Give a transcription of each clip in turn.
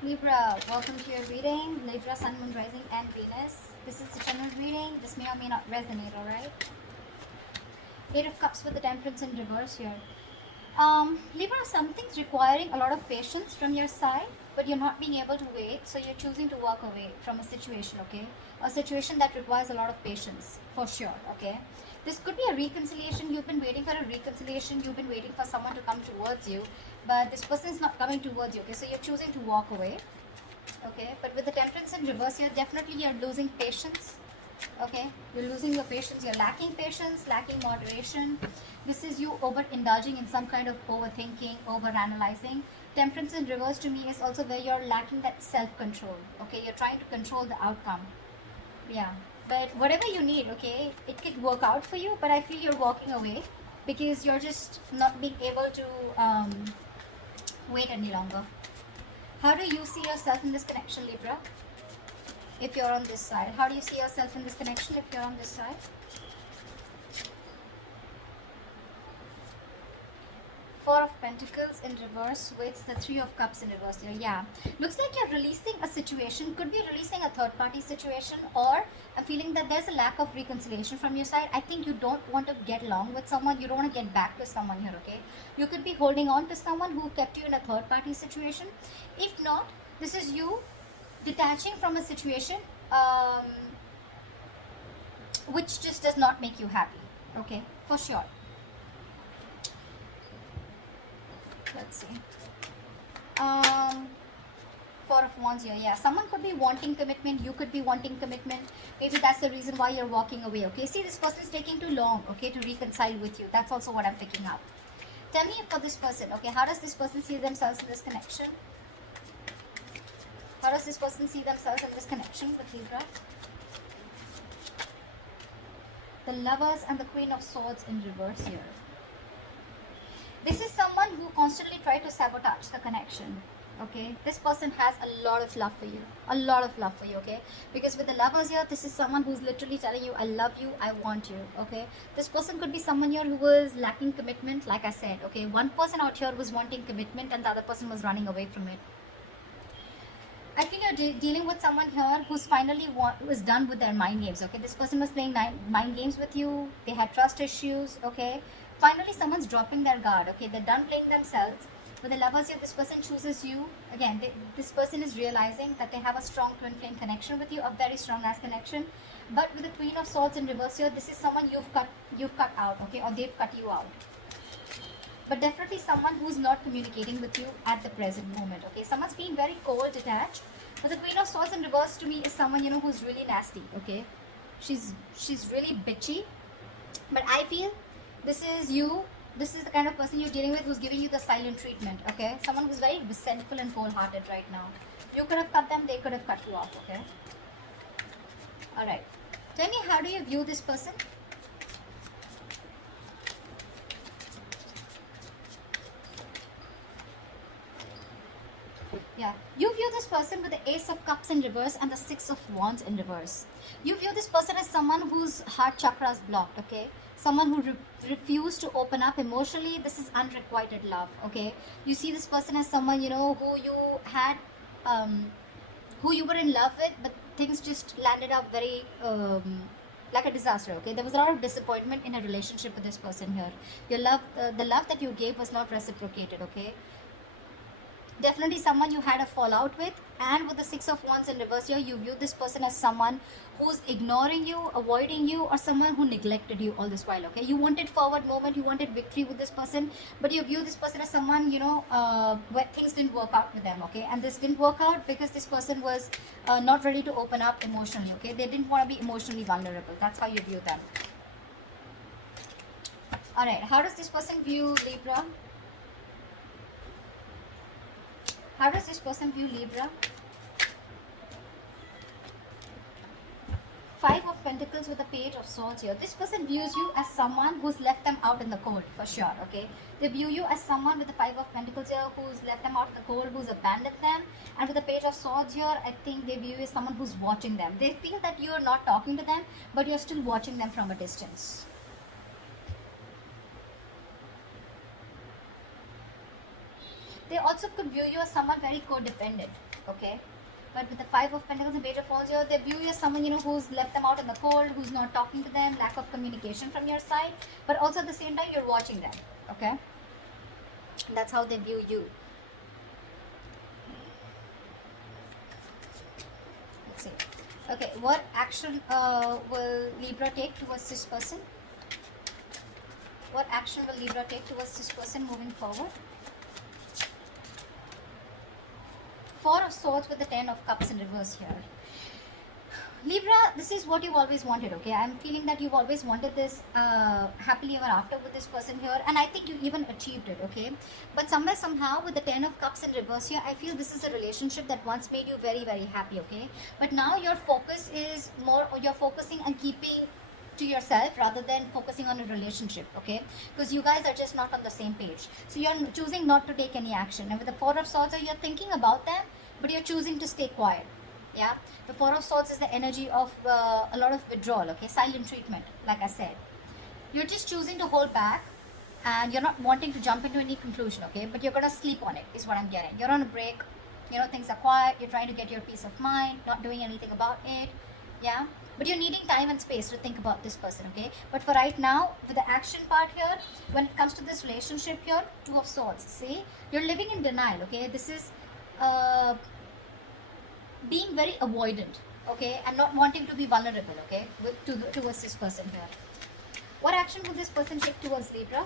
Libra, welcome to your reading. Libra, Sun, Moon, Rising, and Venus. This is the general reading. This may or may not resonate, alright? Eight of Cups with the Temperance in reverse here. Libra, something's requiring a lot of patience from your side, but you're not being able to wait, so you're choosing to walk away from a situation, okay? A situation that requires a lot of patience, for sure, okay? This could be a reconciliation. You've been waiting for a reconciliation. You've been waiting for someone to come towards you, but this person's not coming towards you, okay? So you're choosing to walk away, okay? But with the Temperance in reverse here, definitely you're losing patience, okay? You're losing your patience. You're lacking patience, lacking moderation. This is you over indulging in some kind of overthinking, over analyzing. Temperance in reverse to me is also where you're lacking that self-control, okay? You're trying to control the outcome. Yeah, but whatever you need, okay, it could work out for you, but I feel you're walking away because you're just not being able to wait any longer. How do you see yourself in this connection, Libra? If you're on this side, how do you see yourself in this connection if you're on this side? Four of Pentacles in reverse with the Three of Cups in reverse here. Yeah, looks like you're releasing a situation. Could be releasing a third party situation, or I'm feeling that there's a lack of reconciliation from your side. I think you don't want to get along with someone. You don't want to get back to someone here, okay? You could be holding on to someone who kept you in a third party situation. If not, this is you detaching from a situation which just does not make you happy, okay? For sure. Let's see. Four of Wands here. Yeah, someone could be wanting commitment. You could be wanting commitment. Maybe that's the reason why you're walking away, okay? See, this person is taking too long, okay, to reconcile with you. That's also what I'm picking up. Tell me for this person, okay, how does this person see themselves in this connection? How does this person see themselves in this connection with Libra? The Lovers and the Queen of Swords in reverse here. This is someone who constantly tries to sabotage the connection, okay? This person has a lot of love for you. A lot of love for you, okay? Because with the Lovers here, this is someone who's literally telling you, I love you, I want you, okay? This person could be someone here who was lacking commitment, like I said, okay? One person out here was wanting commitment and the other person was running away from it. I feel you're dealing with someone here who's finally was done with their mind games, okay? This person was playing mind games with you. They had trust issues, okay? Finally, someone's dropping their guard, okay? They're done playing themselves. With the Lovers here, this person chooses you. Again, this person is realizing that they have a strong twin flame connection with you, a very strong ass connection. But with the Queen of Swords in reverse here, this is someone you've cut out, okay? Or they've cut you out. But definitely someone who's not communicating with you at the present moment, okay? Someone's being very cold, detached. But the Queen of Swords in reverse to me is someone, you know, who's really nasty, okay? She's really bitchy. But I feel this is you. This is the kind of person you're dealing with who's giving you the silent treatment, okay? Someone who's very resentful and cold-hearted right now. You could have cut them, they could have cut you off, okay? Alright. Tell me, how do you view this person? Yeah, you view this person with the Ace of Cups in reverse and the Six of Wands in reverse. You view this person as someone whose heart chakra is blocked, okay? Someone who refused to open up emotionally. This is unrequited love, okay? You see this person as someone, you know, who you had, who you were in love with, but things just landed up very, like a disaster, okay? There was a lot of disappointment in a relationship with this person here. Your love, the love that you gave was not reciprocated, okay? Definitely someone you had a fallout with. And with the Six of Wands in reverse here, you view this person as someone who's ignoring you, avoiding you, or someone who neglected you all this while, okay? You wanted forward moment, you wanted victory with this person, but you view this person as someone, you know, where things didn't work out with them, okay? And this didn't work out because this person was not ready to open up emotionally, okay? They didn't want to be emotionally vulnerable. That's how you view them. Alright, how does this person view Libra? How does this person view Libra? Five of Pentacles with the Page of Swords here. This person views you as someone who's left them out in the cold, for sure, okay? They view you as someone with the Five of Pentacles here who's left them out in the cold, who's abandoned them. And with the Page of Swords here, I think they view you as someone who's watching them. They feel that you're not talking to them, but you're still watching them from a distance. They also could view you as someone very codependent. okay? But with the Five of Pentacles and Page of Wands here, they view you as someone, who's left them out in the cold, who's not talking to them, lack of communication from your side. But also at the same time, you're watching them, okay? That's how they view you. Let's see. Okay, what action will Libra take towards this person? What action will Libra take towards this person moving forward? Four of Swords with the Ten of Cups in reverse here. Libra, this is what you've always wanted, okay? I'm feeling that you've always wanted this happily ever after with this person here, and I think you even achieved it, okay? But somewhere, somehow, with the Ten of Cups in reverse here, I feel this is a relationship that once made you very, very happy, okay? But now your focus is more, you're focusing on keeping to yourself rather than focusing on a relationship, okay? Because you guys are just not on the same page. So you're choosing not to take any action. And with the Four of Swords, you're thinking about them, but you're choosing to stay quiet. Yeah, the Four of Swords is the energy of a lot of withdrawal, okay? Silent treatment, like I said. You're just choosing to hold back, and you're not wanting to jump into any conclusion, okay? But you're gonna sleep on it, is what I'm getting. You're on a break, things are quiet, you're trying to get your peace of mind, not doing anything about it, yeah? But you're needing time and space to think about this person, okay? But for right now, with the action part here, when it comes to this relationship here, Two of Swords, see? You're living in denial, okay? This is being very avoidant, okay? And not wanting to be vulnerable, okay? Towards this person here. What action will this person take towards Libra?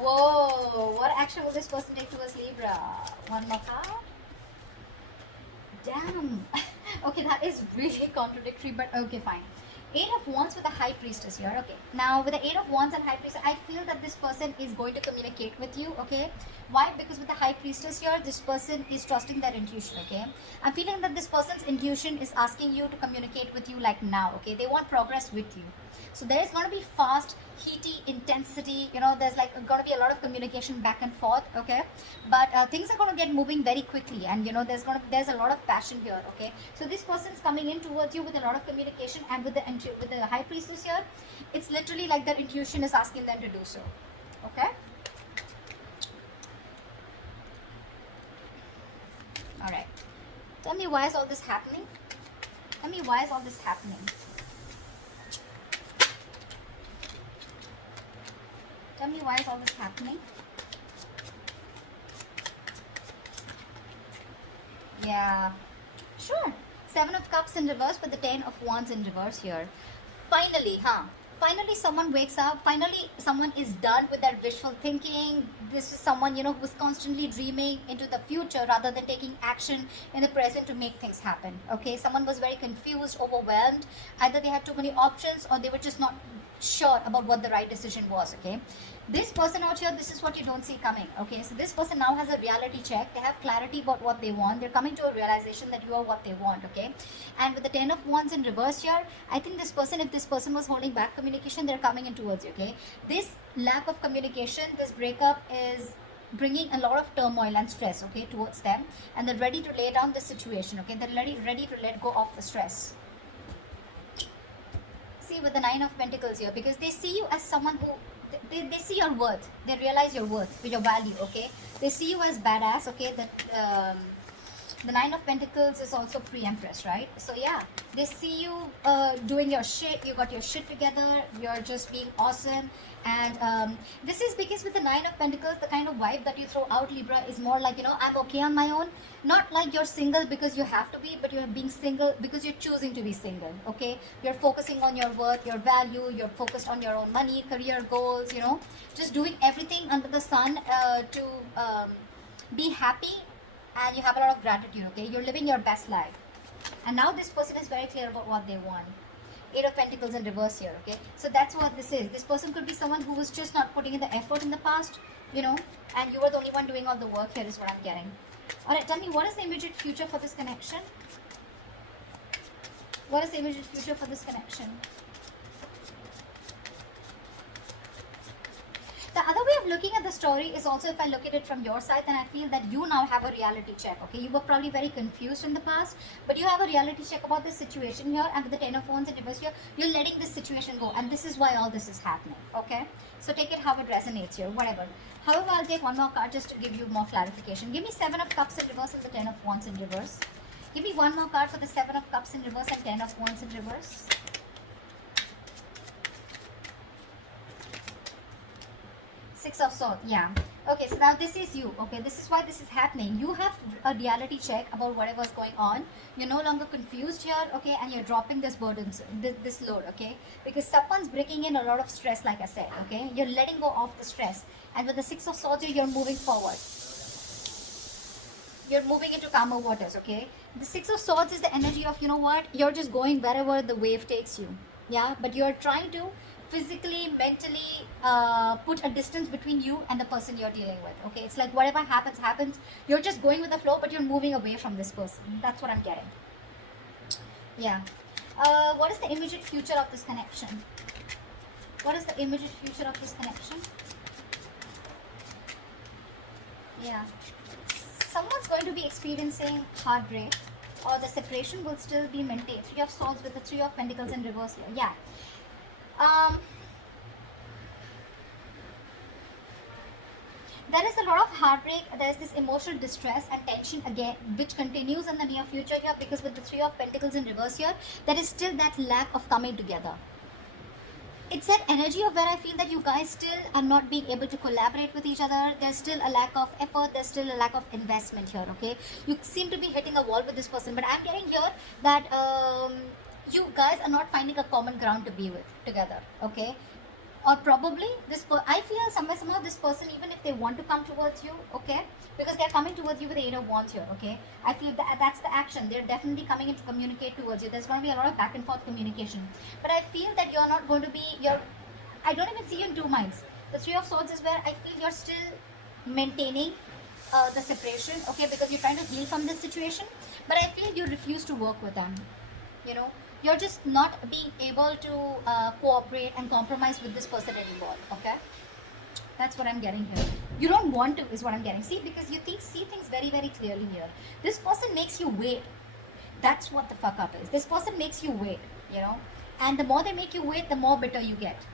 Whoa, what action will this person take towards Libra? One more card. Damn. Okay, that is really contradictory, but okay, fine. Eight of Wands with the High Priestess here, okay. Now, with the Eight of Wands and High Priestess, I feel that this person is going to communicate with you, okay. Why? Because with the High Priestess here, this person is trusting their intuition, okay. I'm feeling that this person's intuition is asking you to communicate with you like now, okay. They want progress with you. So there is going to be fast, heaty intensity, there's like going to be a lot of communication back and forth, okay. But things are going to get moving very quickly, and there's a lot of passion here, okay. So this person's coming in towards you with a lot of communication, and with the High Priestess here, it's literally like their intuition is asking them to do so, okay. All right, tell me, why is all this happening? Tell me, why is all this happening? Tell me, why is all this happening? Yeah, sure. Seven of Cups in reverse with the Ten of Wands in reverse here. Finally, finally someone wakes up. Finally someone is done with that wishful thinking. This is someone, who's constantly dreaming into the future rather than taking action in the present to make things happen, okay. Someone was very confused, overwhelmed. Either they had too many options, or they were just not sure about what the right decision was, okay. This person out here, this is what you don't see coming, okay. So this person now has a reality check. They have clarity about what they want. They're coming to a realization that you are what they want, okay. And with the Ten of Wands in reverse here, I think this person, if this person was holding back communication, they're coming in towards you, okay. This lack of communication, this breakup is bringing a lot of turmoil and stress, okay, towards them, and they're ready to lay down the situation, okay. They're ready to let go of the stress. See, with the Nine of Pentacles here, because they see you as someone who they see your worth. They realize your worth, your value, okay. They see you as badass, okay. That the Nine of Pentacles is also pre-Empress, right? So yeah, they see you doing your shit. You got your shit together. You're just being awesome. And this is because with the Nine of Pentacles, the kind of vibe that you throw out, Libra, is more like, I'm okay on my own. Not like you're single because you have to be, but you're being single because you're choosing to be single, okay. You're focusing on your worth, your value. You're focused on your own money, career goals, just doing everything under the sun to be happy. And you have a lot of gratitude, okay. You're living your best life. And now this person is very clear about what they want. Eight of Pentacles in reverse here, okay. So that's what this is. This person could be someone who was just not putting in the effort in the past, and you were the only one doing all the work here, is what I'm getting. Alright, tell me, what is the immediate future for this connection? What is the immediate future for this connection? The other way of I'm looking at the story is also, if I look at it from your side, then I feel that you now have a reality check. Okay, you were probably very confused in the past, but you have a reality check about this situation here, and with the Ten of Wands in reverse here, you're letting this situation go, and this is why all this is happening. Okay, so take it how it resonates here, whatever. However, I'll take one more card just to give you more clarification. Give me Seven of Cups in reverse and the Ten of Wands in reverse. Give me one more card for the Seven of Cups in reverse and Ten of Wands in reverse. Six of Swords, yeah. Okay, so now this is you. Okay, this is why this is happening. You have a reality check about whatever's going on. You're no longer confused here, okay, and you're dropping this burden, this load, okay, because someone's bringing in a lot of stress, like I said, okay. You're letting go of the stress, and with the Six of Swords here, you're moving forward. You're moving into calmer waters, okay. The Six of Swords is the energy of, you know what, you're just going wherever the wave takes you, yeah, but you're trying to physically, mentally put a distance between you and the person you're dealing with. Okay, it's like whatever happens, happens. You're just going with the flow, but you're moving away from this person. That's what I'm getting. Yeah. What is the immediate future of this connection? What is the immediate future of this connection? Yeah. Someone's going to be experiencing heartbreak, or the separation will still be maintained. Three of Swords with the Three of Pentacles in reverse here. Yeah. There is a lot of heartbreak, there is this emotional distress and tension again, which continues in the near future here, because with the Three of Pentacles in reverse here, there is still that lack of coming together. It's that energy of where I feel that you guys still are not being able to collaborate with each other. There's still a lack of effort, there's still a lack of investment here, okay? You seem to be hitting a wall with this person, but I'm getting here that you guys are not finding a common ground to be with together, okay? Or probably I feel somehow this person, even if they want to come towards you, okay, because they're coming towards you with the Eight of Wands here, okay, I feel that's the action. They're definitely coming in to communicate towards you. There's going to be a lot of back and forth communication, but I feel that you're not going to be, I don't even see you in two minds. The Three of Swords is where I feel you're still maintaining the separation, okay, because you're trying to heal from this situation, but I feel you refuse to work with them, you know. You're just not being able to cooperate and compromise with this person anymore, okay? That's what I'm getting here. You don't want to, is what I'm getting. See, because you see things very, very clearly here. This person makes you wait. That's what the fuck up is. This person makes you wait, you know? And the more they make you wait, the more bitter you get.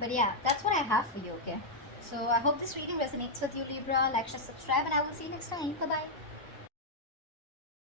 But yeah, that's what I have for you, okay? So I hope this reading resonates with you, Libra. Like, share, subscribe, and I will see you next time. Bye-bye.